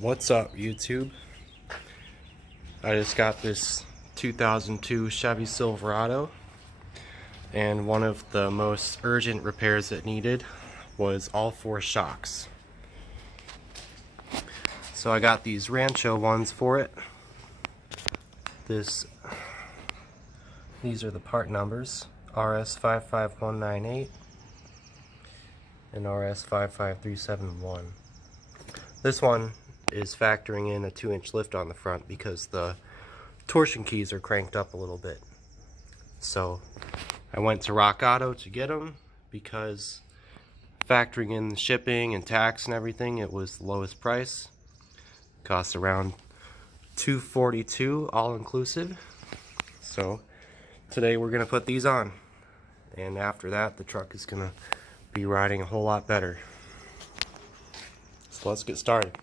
What's up, YouTube? I just got this 2002 Chevy Silverado, and one of the most urgent repairs it needed was all four shocks. So I got these Rancho ones for it. These are the part numbers, RS55198 and RS55371. This one is factoring in a 2-inch lift on the front because the torsion keys are cranked up a little bit. So I went to Rock Auto to get them because factoring in the shipping and tax and everything, it was the lowest price. Cost around $242 all inclusive. So today we're gonna put these on, and after that the truck is gonna be riding a whole lot better. So let's get started.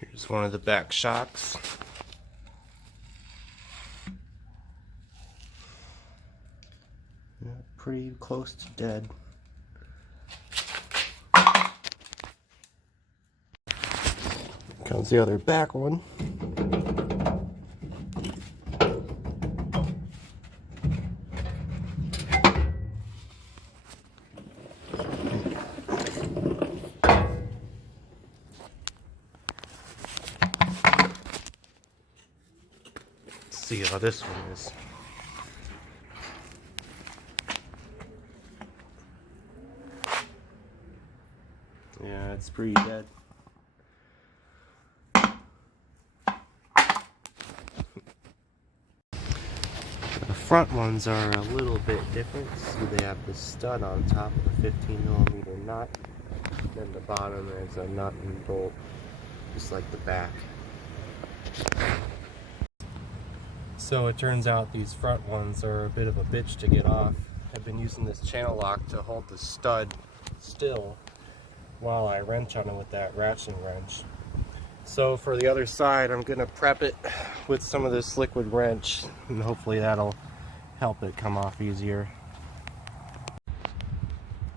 Here's one of the back shocks. Yeah, pretty close to dead. Comes the other back one. See how this one is. Yeah, it's pretty dead. The front ones are a little bit different. See, they have the stud on top of the 15mm nut. Then the bottom is a nut and bolt, just like the back. So it turns out these front ones are a bit of a bitch to get off. I've been using this channel lock to hold the stud still while I wrench on it with that ratcheting wrench. So for the other side, I'm gonna prep it with some of this liquid wrench, and hopefully that'll help it come off easier.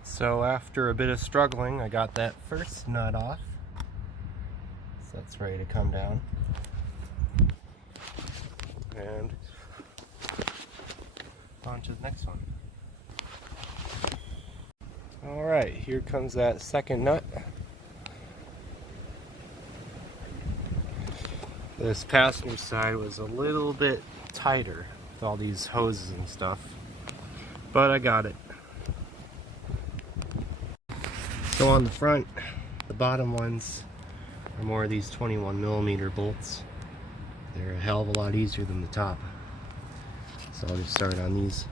So after a bit of struggling, I got that first nut off. So that's ready to come down. And on to the next one. Alright, here comes that second nut. This passenger side was a little bit tighter with all these hoses and stuff, but I got it. So on the front, the bottom ones are more of these 21mm bolts. They're a hell of a lot easier than the top. So I'll just start on these.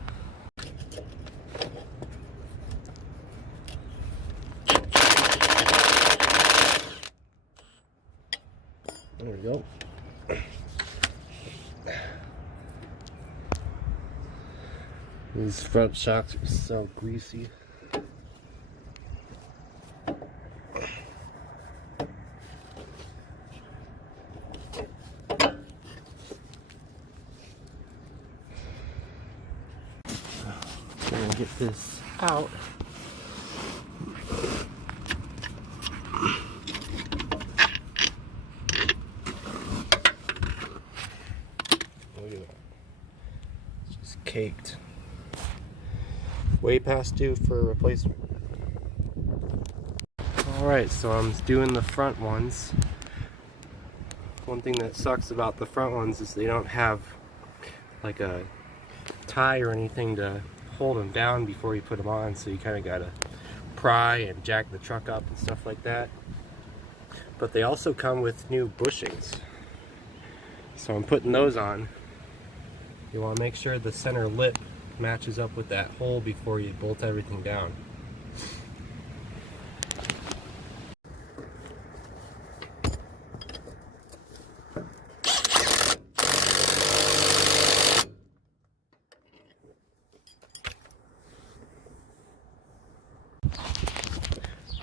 There we go. These front shocks are so greasy. Gonna get this out. Look at that. It's just caked. Way past due for a replacement. Alright, so I'm doing the front ones. One thing that sucks about the front ones is they don't have like a tie or anything to hold them down before you put them on, so you kind of gotta pry and jack the truck up and stuff like that. But they also come with new bushings, so I'm putting those on. You want to make sure the center lip matches up with that hole before you bolt everything down.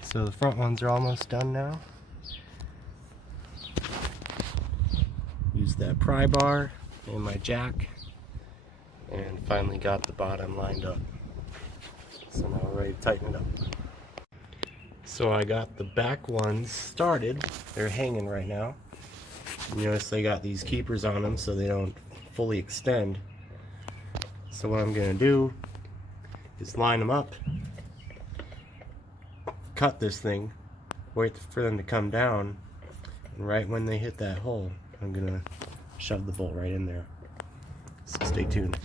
So the front ones are almost done now. Use that pry bar and my jack, and finally got the bottom lined up. So now we're ready to tighten it up. So I got the back ones started. They're hanging right now. You notice they got these keepers on them so they don't fully extend. So what I'm gonna do is line them up, cut this thing, wait for them to come down, and right when they hit that hole, I'm gonna shove the bolt right in there. So stay tuned.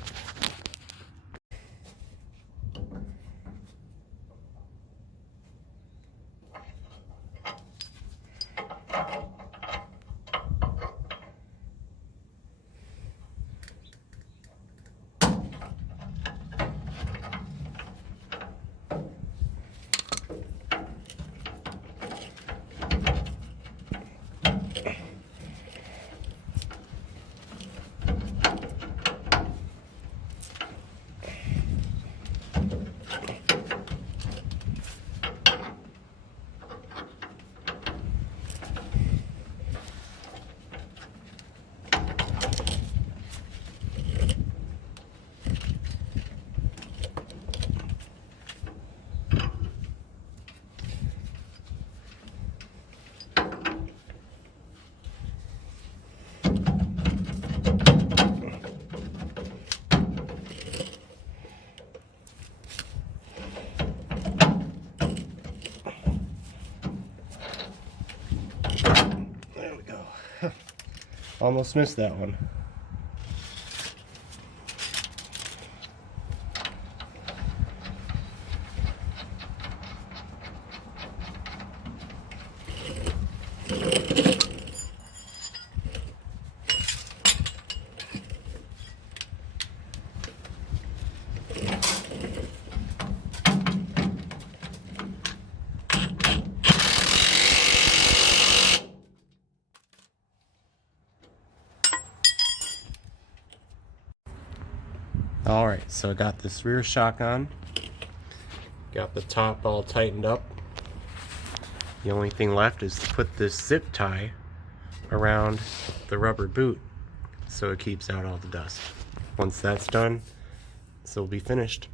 Almost missed that one. Alright, so I got this rear shock on. Got the top all tightened up. The only thing left is to put this zip tie around the rubber boot so it keeps out all the dust. Once that's done, this will be finished.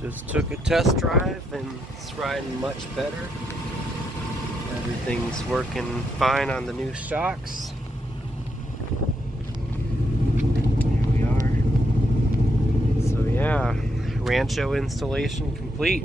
Just took a test drive and it's riding much better. Everything's working fine on the new shocks. Here we are. So yeah, Rancho installation complete.